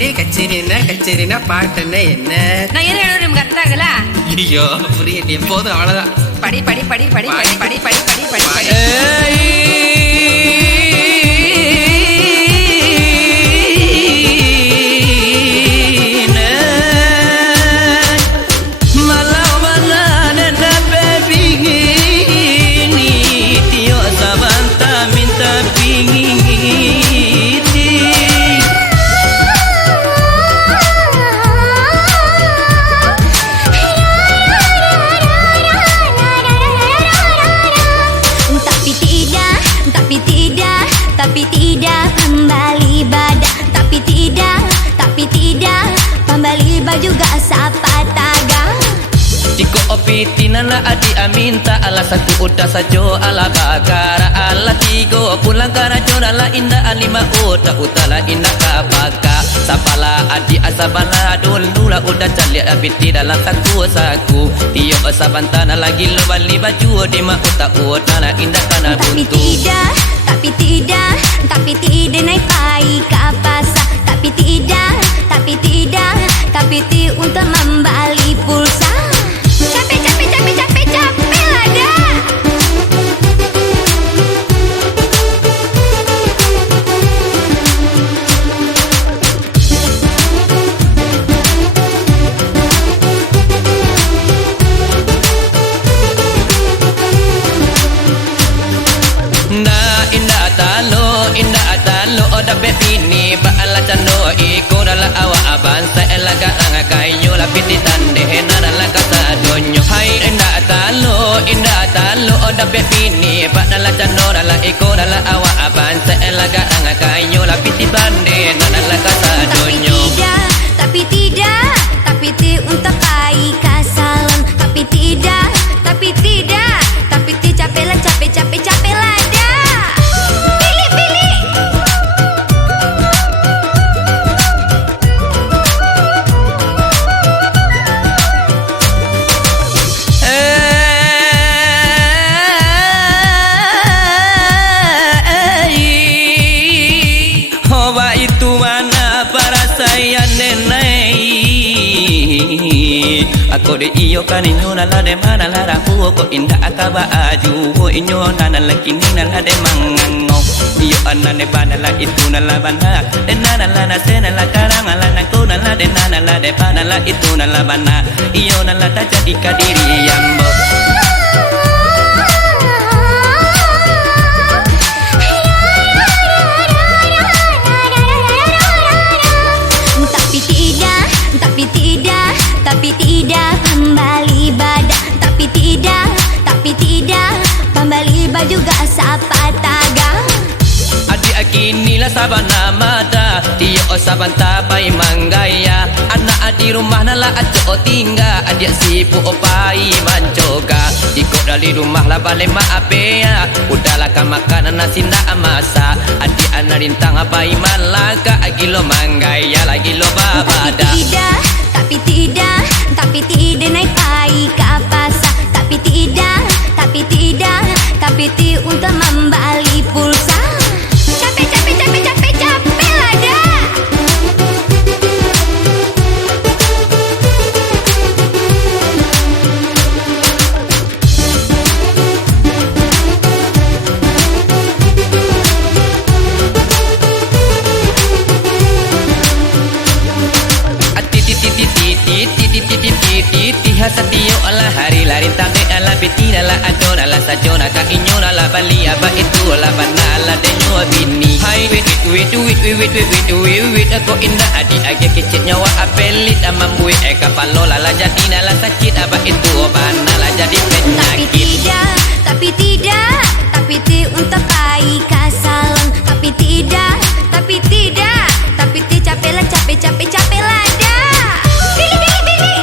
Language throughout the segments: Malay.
ಅಡಿ ಕಚೇರಿನ ಪಾಟನ್ನ என்ன நான் என்ன எழுதுறது நமக்கு அர்த்தம் ஆகல. ஐயோ புரியல எப்போதும் அவ்வளவுதான். படி படி படி படி படி படி படி படி படி படி Tapi tidak pembali badak. Tapi tidak pembali baju juga sapa tagang. Jiko opitina na adi aminta ala saku udah sajo ala bakara ala tigo pulang kara jora la inda alima uta utala inda kabaka sapala adi asabala dulu la udah cali abiti dalam saku tio sabantana lagi lo bali baju di ma uta utala inda kana buntu. Tapi tidak naik pai ke pasar. Tapi tidak tapi ti untuk membali pulsa. Capek lah dah. Indah talo oda bebini baala cando iko dala awa aban sa elaga anga kayo lapiti tande nana la kata donyo hai indah talo oda bebini baala cando dala iko dala awa aban sa elaga anga kayo lapiti bande nana la kata donyo. Tapi ti untuk pai kasalan. Tapi tidak ti capek lah dah. Pilih. Hoba itu mana para saya nenai. Ako de iyo kaninyo na la de mana la rapu ko inda akaba aju inyo na la kini na la de mangango iyo anane bana la itu na la bana de na la sena la karanga la na ko na la de na la de bana la itu na la bana iyo na la ta jadi kadiri yambo. Tapi tidak pembali badak. Tapi tidak pembali baju juga sapa tagang. Adi akini la sabana mata Tio sabanta pai manggaya Anak adi rumah nala aco tingga Adi sipu opai mancoga Iko dari rumah la bale maapea Udahlah makanan nasi nda amasa Adi anarintang apai malaka Agilo manggaya lagi lo babada. Tapi tidak naik pai ke pasar. Tapi tidak tapi ti untuk membali pulsa. Capek lah dah. Hasatio ala hari larin tame ala betina la adona la sajona ka inyona la balia ba itu la banala de nyo bini hai wait ako inda adi age kecet nyawa apelit amambui kapalola la jadina la sakit aba itu banala jadi penyakit. Tapi ti untuk pai kasalan. Tapi tidak tapi ti capek lah dah. Pilih.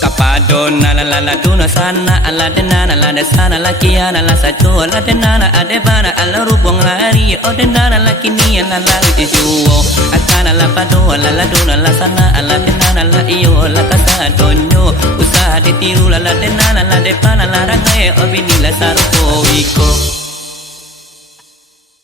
Kapadona la tuna sana ala de nana la de sana la kiana la sacho la de nana ade bana ala rubong hari o de nana la kini la juo akana la pado la dona la sana ala de nana la iyo la kasa donyo usaha ditiru la de nana la de le pala larang e obi nila sarupo iko